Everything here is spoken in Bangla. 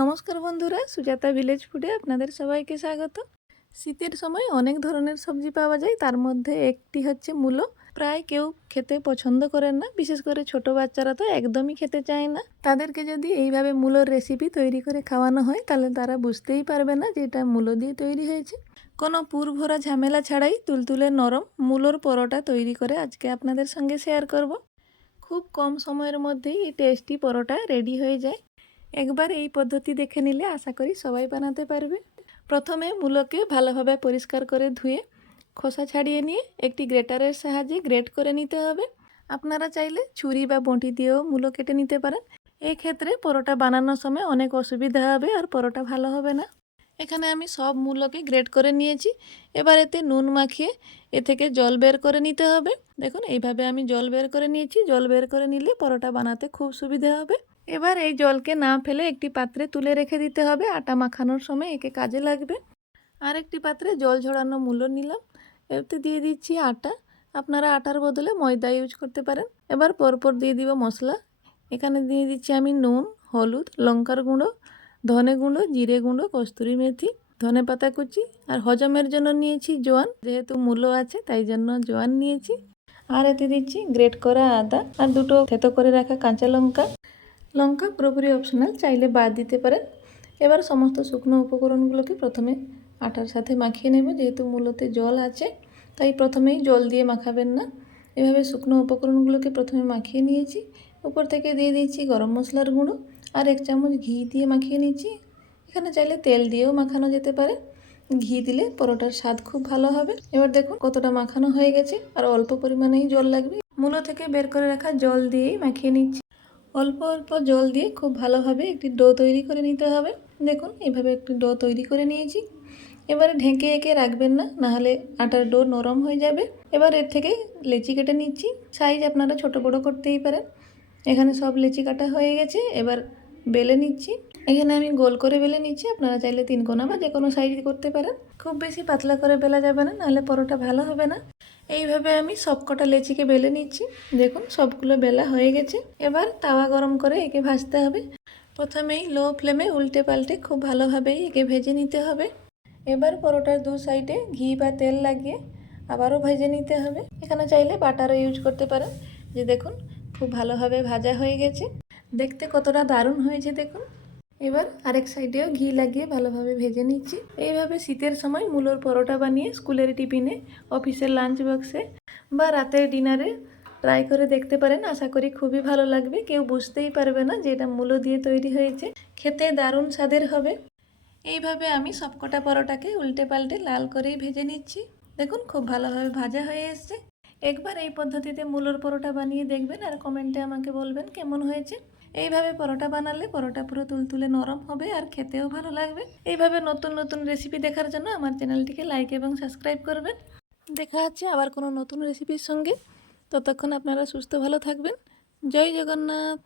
নমস্কার বন্ধুরা, সুজাতা ভিলেজ ফুডে আপনাদের সবাইকে স্বাগত। শীতের সময় অনেক ধরনের সবজি পাওয়া যায়, তার মধ্যে একটি হচ্ছে মূলো। প্রায় কেউ খেতে পছন্দ করেন না, বিশেষ করে ছোট বাচ্চারা তো একদমই খেতে চায় না। তাদেরকে যদি এইভাবে মূলোর রেসিপি তৈরি করে খাওয়ানো হয়, তাহলে তারা বুঝতেই পারবে না যে এটা মূলো দিয়ে তৈরি হয়েছে। কোনো পুর ভরা ঝামেলা ছাড়াই তুলতুলে নরম মূলোর পরোটা তৈরি করে আজকে আপনাদের সঙ্গে শেয়ার করব। খুব কম সময়ের মধ্যেই এই টেস্টি পরোটা রেডি হয়ে যায়। একবার এই পদ্ধতি দেখে নিলে আশা করি সবাই বানাতে পারবে। প্রথমে মূলোকে ভালোভাবে পরিষ্কার করে ধুয়ে, খোসা ছাড়িয়ে নিয়ে একটি গ্রেটারের সাহায্যে গ্রেট করে নিতে হবে। আপনারা চাইলে ছুরি বা বঁটি দিয়েও মূলো কেটে নিতে পারেন। এই ক্ষেত্রে পরোটা বানানোর সময় অনেক অসুবিধা হবে আর পরোটা ভালো হবে না। এখানে আমি সব মূলোকে গ্রেট করে নিয়েছি। এবার এতে নুন মাখিয়ে এ থেকে জল বের করে নিতে হবে। দেখুন, এইভাবে আমি জল বের করে নিয়েছি। জল বের করে নিলে পরোটা বানাতে খুব সুবিধা হবে। এবার এই জলকে না ফেলে একটি পাত্রে তুলে রেখে দিতে হবে। আটা মাখানোর সময় একে কাজে লাগবে। আর একটি পাত্রে জল ঝরানো মূল্য নিলাম। এতে দিয়ে দিচ্ছি আটা। আপনারা আটার বদলে ময়দা ইউজ করতে পারেন। এবার পরপর দিয়ে দিব মশলা। এখানে দিয়ে দিচ্ছি আমি নুন, হলুদ, লঙ্কার গুঁড়ো, ধনে গুঁড়ো, জিরে গুঁড়ো, কস্তুরি মেথি, ধনে পাতা কুচি আর হজমের জন্য নিয়েছি জোয়ান। যেহেতু মূলো আছে, তাই জন্য জোয়ান নিয়েছি। আর এতে দিচ্ছি গ্রেট করা আদা। আর দুটো থেতো করে রাখা কাঁচা লঙ্কা। লঙ্কা পুরোপুরি অপশনাল চাইলে বাদ দিতে পারেন। এবার সমস্ত শুকনো উপকরণগুলোকে প্রথমে আটার সাথে মাখিয়ে নেব। যেহেতু মূলতে জল আছে, তাই প্রথমেই জল দিয়ে মাখাবেন না। এভাবে শুকনো উপকরণগুলোকে প্রথমে মাখিয়ে নিয়েছি। উপর থেকে দিয়ে দিয়েছি গরম মশলার গুঁড়ো আর এক চামচ ঘি দিয়ে মাখিয়ে নিয়েছি। এখানে চাইলে তেল দিয়েও মাখানো যেতে পারে। ঘি দিলে পরোটার স্বাদ খুব ভালো হবে। এবার দেখুন কতটা মাখানো হয়ে গেছে আর অল্প পরিমাণেই জল লাগবে। মূলো থেকে বের করে রাখা জল দিয়েই মাখিয়ে নিচ্ছি। অল্প অল্প জল দিয়ে খুব ভালোভাবে একটি ডো তৈরি করে নিতে হবে। দেখুন, এভাবে একটি ডো তৈরি করে নিয়েছি। এবারে ঢেকে এঁকে রাখবেন না, নাহলে আটার ডো নরম হয়ে যাবে। এবার এর থেকে লেচি কেটে নিচ্ছি। সাইজ আপনারা ছোট বড় করতেই পারেন। এখানে সব লেচি কাটা হয়ে গেছে। এবার বেলে নিচ্ছি। এখানে আমি গোল করে বেলে নিচ্ছি। আপনারা চাইলে তিন কোনা বা যে কোনো সাইজ করতে পারেন। খুব বেশি পাতলা করে বেলা যাবে না, নাহলে পরোটা ভালো হবে না। এইভাবে আমি সব কটা লেচিকে বেলে নিচ্ছি। দেখুন, সবগুলো বেলা হয়ে গেছে। এবার তাওয়া গরম করে একে ভাজতে হবে। প্রথমেই লো ফ্লেমে উল্টে পাল্টে খুব ভালোভাবেই একে ভেজে নিতে হবে। এবার পরোটার দু সাইডে ঘি বা তেল লাগিয়ে আবারও ভেজে নিতে হবে। এখানে চাইলে বাটারও ইউজ করতে পারেন। যে দেখুন, খুব ভালোভাবে ভাজা হয়ে গেছে। দেখতে কতটা দারুণ হয়েছে দেখুন। এবার আরেক সাইডেও ঘি লাগিয়ে ভালোভাবে ভেজে নিচ্ছি। এইভাবে শীতের সময় মূলোর পরোটা বানিয়ে স্কুলের টিফিনে, অফিসের লাঞ্চ বক্সে বা রাতের ডিনারে ট্রাই করে দেখতে পারেন। আশা করি খুবই ভালো লাগবে। কেউ বুঝতেই পারবে না যে এটা মূলো দিয়ে তৈরি হয়েছে। খেতে দারুণ স্বাদের হবে। এইভাবে আমি সবকটা পরোটাকে উল্টে পাল্টে লাল করেই ভেজে নিচ্ছি। দেখুন, খুব ভালোভাবে ভাজা হয়ে এসছে। একবার এই পদ্ধতিতে মূলোর পরোটা বানিয়ে দেখবেন আর কমেন্টে আমাকে বলবেন কেমন হয়েছে। এইভাবে পরোটা বানালে পরোটা পুরো তুলতুলে নরম হবে আর খেতেও ভালো লাগবে। এইভাবে নতুন নতুন রেসিপি দেখার জন্য আমার চ্যানেলটিকে লাইক এবং সাবস্ক্রাইব করবেন। দেখা হচ্ছে আবার কোনো নতুন রেসিপির সঙ্গে। ততক্ষণ আপনারা সুস্থ ভালো থাকবেন। জয় জগন্নাথ।